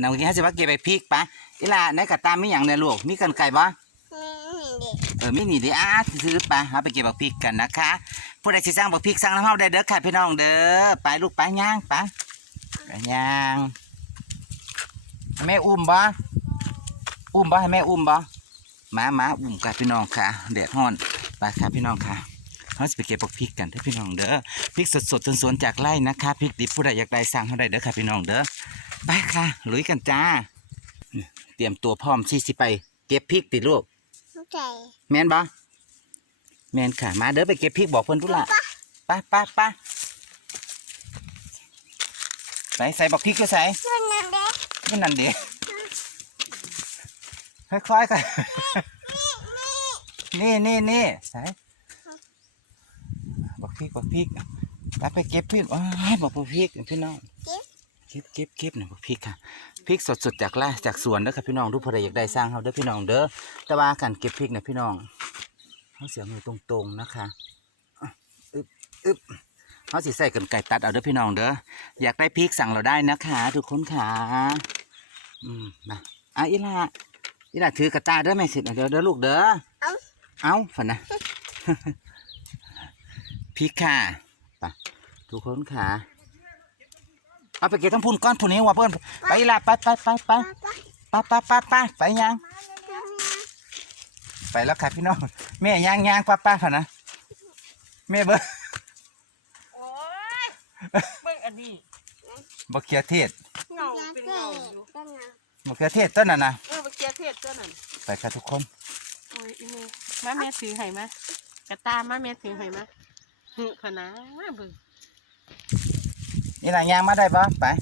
นางกินให้สิว่าเก็บไปพริกปะอีหล่าในกระตามมีหยังเนี่ยลูกมีกันไก่บ่เด็กเออมีนี่ดิอะซื้อไปเอาไปเก็บบักพริกกันนะคะผู้ใดสิสร้างบักพริกสร้างน้ำเฮาได้เด้อค่ะพี่น้องเด้อไปลูกไปย่างไปไปย่างแม่อุ้มบ่อุ้มบ่ให้แม่อุ้มบ่มามาอุ้มค่ะพี่น้องค่ะแดดร้อนไปค่ะพี่น้องค่ะเราจะไปเก็บบักพริกกันเด้อพี่น้องเด้อพริกสดๆสวนๆจากไร่นะคะพริกดิบผู้ใดอยากได้สั่งเฮาได้เด้อค่ะพี่น้องเด้อ ไปค่ะลุยกันจ้า เตรียมตัวพร้อมที่สิไป เก็บพริกติลูกใจแมนบ่แมนค่ะ มาเด้อไปเก็บพริกบอกเพิ่นทุละไปไปไปใส่ใส่บอกพริกก็ใส่ส่วนนั้นเด็กไม่นั่นเด้ค่อยๆกันนี่นี่นี่ใส่บอกพริกบอกพริกไปไปเก็บพริกอ้ายบอกพริกพี่น้อง เก็บเก็บเก็บนะบอกพริกค่ะพริกสดๆจากไร่จากสวนเด้อค่ะพี่น้องทุกผู้ใดอยากได้สร้างเฮาเด้อพี่น้องเด้อแต่ว่าการเก็บพริกนะพี่น้องเขาเสียมือตรงๆนะคะอะอึบอึบเขาสิใส่กันไก่ตัดเอาเด้อพี่น้องเด้ออยากได้พริกสั่งเราได้นะคะทุกคนค่ะอืมมาอะอีหล่าอีหล่าถือกระตาเด้อแม่สิเด้อเด้อลูกเด้อเอาฝันนะพริกค่ะไปทุกคนค่ะ เอาไปเก็บทั้งพุ่นก้อนพุ่นนี้ว่ะเพื่อนไปอีหล่าไปไปไปไปไปไปไปไปไปยังไปแล้วค่ะพี่น้องแม่ย่างย่างป้าป้าค่ะนะแม่เบิ้งโอ้ยเบิ่งอันนี้บักเขือเทศเงาเป็นเงาอยู่บักเขือเทศต้นน่ะนะเออเมื่อกี้เทศตัวนั้นไปค่ะทุกคนโอ้ยอีเมมาแม่ถือให้มากระตามาแม่ถือให้มาหึพะนะเบิ่ง như là nham mới đây phải phải